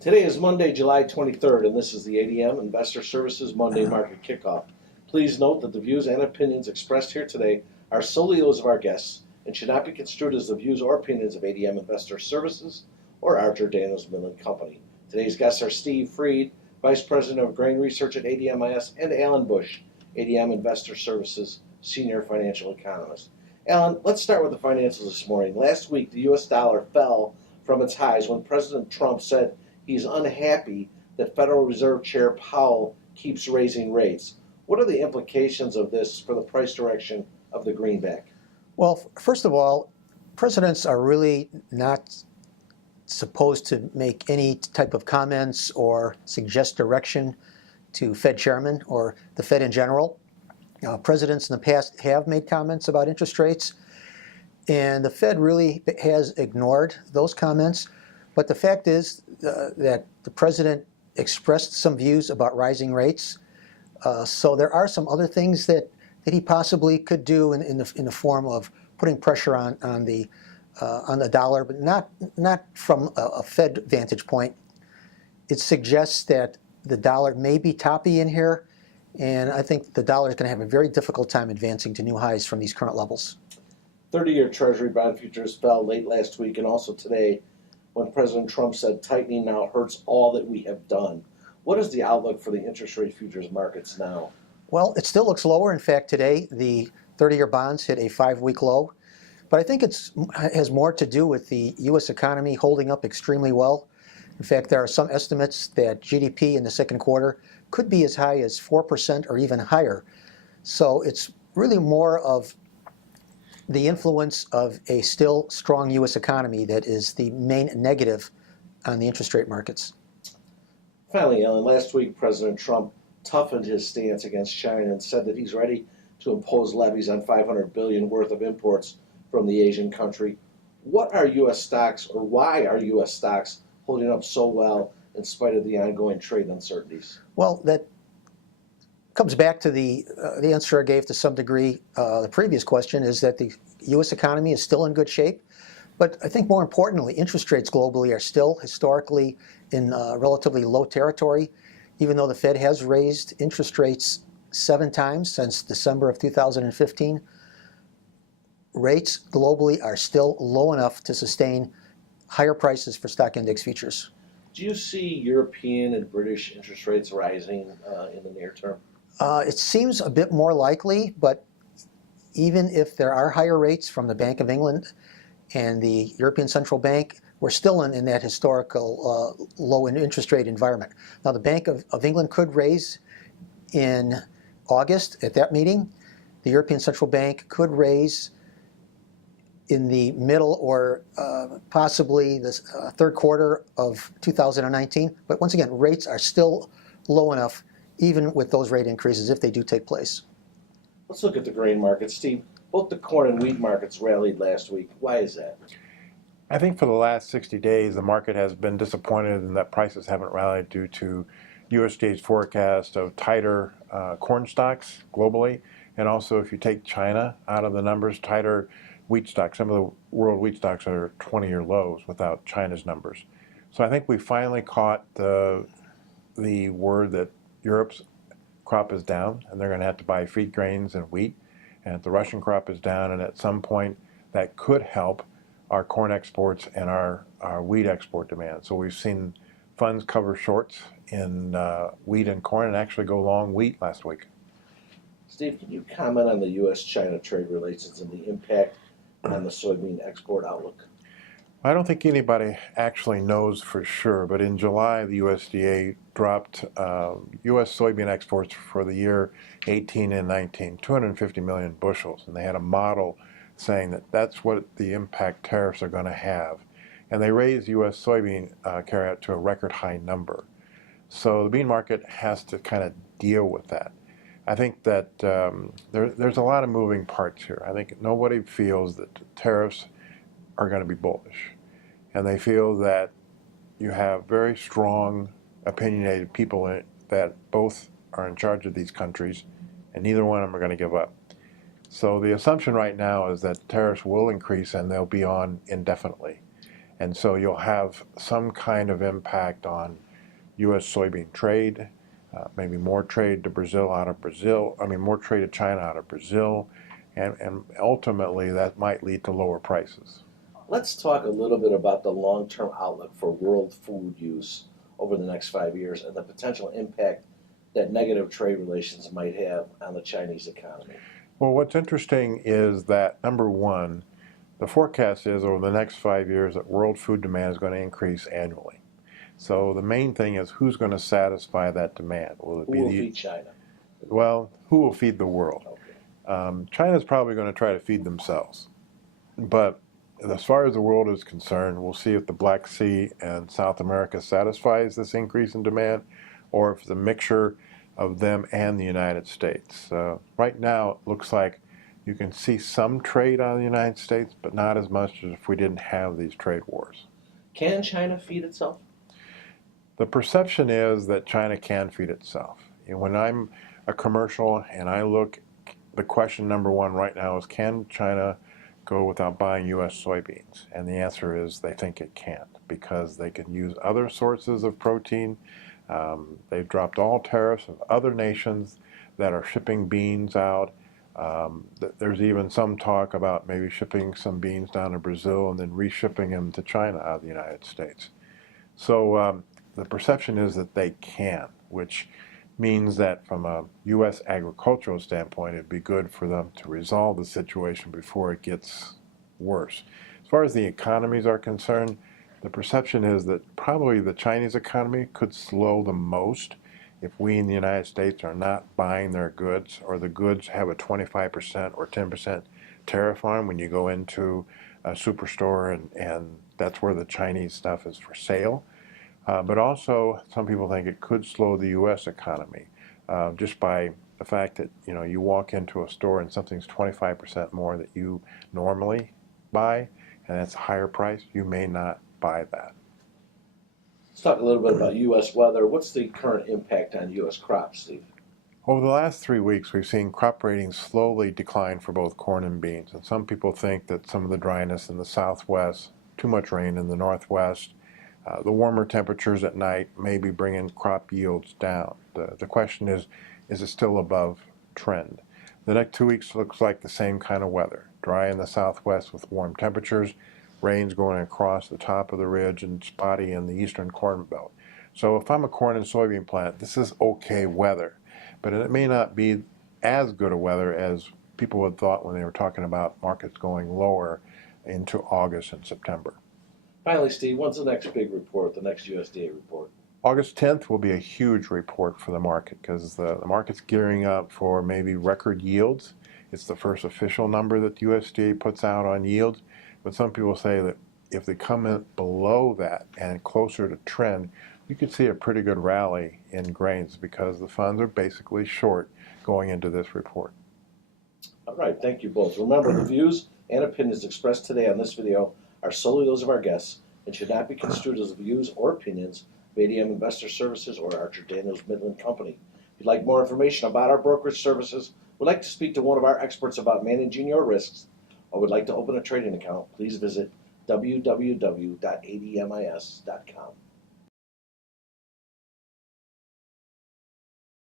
Today is Monday, July 23rd, and this is the ADM Investor Services Monday Market Kickoff. Please note that the views and opinions expressed here today are solely those of our guests and should not be construed as the views or opinions of ADM Investor Services or Archer Daniels Midland Company. Today's guests are Steve Freed, Vice President of Grain Research at ADMIS, and Alan Bush, ADM Investor Services Senior Financial Economist. Alan, let's start with the financials this morning. Last week, the U.S. dollar fell from its highs when President Trump said he's unhappy that Federal Reserve Chair Powell keeps raising rates. What are the implications of this for the price direction of the greenback? Well, first of all, presidents are really not supposed to make any type of comments or suggest direction to Fed chairmen or the Fed in general. Presidents in the past have made comments about interest rates, and the Fed really has ignored those comments. But the fact is that the president expressed some views about rising rates. So there are some other things that he possibly could do in the form of putting pressure on the dollar, but not from a Fed vantage point. It suggests that the dollar may be toppy in here, and I think the dollar is going to have a very difficult time advancing to new highs from these current levels. 30-year Treasury bond futures fell late last week and also today when President Trump said tightening now hurts all that we have done. What is the outlook for the interest rate futures markets now? Well, it still looks lower. In fact, today the 30-year bonds hit a 5-week low. But I think it has more to do with the U.S. economy holding up extremely well. In fact, there are some estimates that GDP in the second quarter could be as high as 4% or even higher. So it's really more of the influence of a still strong U.S. economy that is the main negative on the interest rate markets. Finally, Ellen, last week President Trump toughened his stance against China and said that he's ready to impose levies on $500 billion worth of imports from the Asian country. What are U.S. stocks, or why are U.S. stocks holding up so well in spite of the ongoing trade uncertainties? Well, that comes back to the answer I gave to some degree. The previous question is that the U.S. economy is still in good shape. But I think more importantly, interest rates globally are still historically in relatively low territory, even though the Fed has raised interest rates 7 times since December of 2015. Rates globally are still low enough to sustain higher prices for stock index futures. Do you see European and British interest rates rising in the near term? It seems a bit more likely, but even if there are higher rates from the Bank of England and the European Central Bank, we're still in that historical low interest rate environment. Now, the Bank of England could raise in August at that meeting. The European Central Bank could raise in the middle or possibly the third quarter of 2019. But once again, rates are still low enough, even with those rate increases, if they do take place. Let's look at the grain market. Steve, both the corn and wheat markets rallied last week. Why is that? I think for the last 60 days, the market has been disappointed in that prices haven't rallied due to USDA's forecast of tighter corn stocks globally. And also, if you take China out of the numbers, tighter wheat stocks. Some of the world wheat stocks are 20-year lows without China's numbers. So I think we finally caught the word that Europe's crop is down, and they're going to have to buy feed grains and wheat. And the Russian crop is down, and at some point that could help our corn exports and our wheat export demand. So we've seen funds cover shorts in wheat and corn and actually go long wheat last week. Steve, can you comment on the U.S.-China trade relations and the impact on the soybean export outlook? I don't think anybody actually knows for sure, but in July, the USDA dropped U.S. soybean exports for the year 18 and 19, 250 million bushels, and they had a model saying that that's what the impact tariffs are going to have. And they raised U.S. soybean carryout to a record high number. So the bean market has to kind of deal with that. I think that there's a lot of moving parts here. I think nobody feels that tariffs are going to be bullish. And they feel that you have very strong, opinionated people that both are in charge of these countries, and neither one of them are going to give up. So the assumption right now is that tariffs will increase and they'll be on indefinitely. And so you'll have some kind of impact on U.S. soybean trade, maybe more trade to Brazil out of Brazil, more trade to China out of Brazil, and ultimately that might lead to lower prices. Let's talk a little bit about the long-term outlook for world food use over the next 5 years and the potential impact that negative trade relations might have on the Chinese economy. Well, what's interesting is that, number one, the forecast is over the next 5 years that world food demand is going to increase annually. So the main thing is who's going to satisfy that demand? Will it Who be will feed China? Well, who will feed the world? Okay. China's probably going to try to feed themselves. But as far as the world is concerned, we'll see if the Black Sea and South America satisfies this increase in demand, or if it's a mixture of them and the United States. Right now, it looks like you can see some trade out of the United States, but not as much as if we didn't have these trade wars. Can China feed itself? The perception is that China can feed itself. When I'm a commercial and I look, the question number one right now is, can China go without buying U.S. soybeans? And the answer is they think it can, because they can use other sources of protein. They've dropped all tariffs of other nations that are shipping beans out. There's even some talk about maybe shipping some beans down to Brazil and then reshipping them to China out of the United States. So the perception is that they can, which means that from a U.S. agricultural standpoint, it'd be good for them to resolve the situation before it gets worse. As far as the economies are concerned, the perception is that probably the Chinese economy could slow the most if we in the United States are not buying their goods, or the goods have a 25% or 10% tariff on when you go into a superstore, and that's where the Chinese stuff is for sale. But also, some people think it could slow the U.S. economy just by the fact that you walk into a store and something's 25% more that you normally buy, and that's a higher price. You may not buy that. Let's talk a little bit about U.S. weather. What's the current impact on U.S. crops, Steve? Over the last 3 weeks, we've seen crop ratings slowly decline for both corn and beans. And some people think that some of the dryness in the southwest, too much rain in the northwest, the warmer temperatures at night may be bringing crop yields down. The question is it still above trend? The next 2 weeks looks like the same kind of weather. Dry in the southwest with warm temperatures, rains going across the top of the ridge, and spotty in the eastern corn belt. So if I'm a corn and soybean plant, this is okay weather, but it may not be as good a weather as people had thought when they were talking about markets going lower into August and September. Finally, Steve, when's the next big report, the next USDA report? August 10th will be a huge report for the market, because the market's gearing up for maybe record yields. It's the first official number that the USDA puts out on yields, but some people say that if they come in below that and closer to trend, you could see a pretty good rally in grains, because the funds are basically short going into this report. All right, thank you both. Remember, the views and opinions expressed today on this video are solely those of our guests and should not be construed as the views or opinions of ADM Investor Services or Archer Daniels Midland Company. If you'd like more information about our brokerage services, would like to speak to one of our experts about managing your risks, or would like to open a trading account, please visit www.admis.com.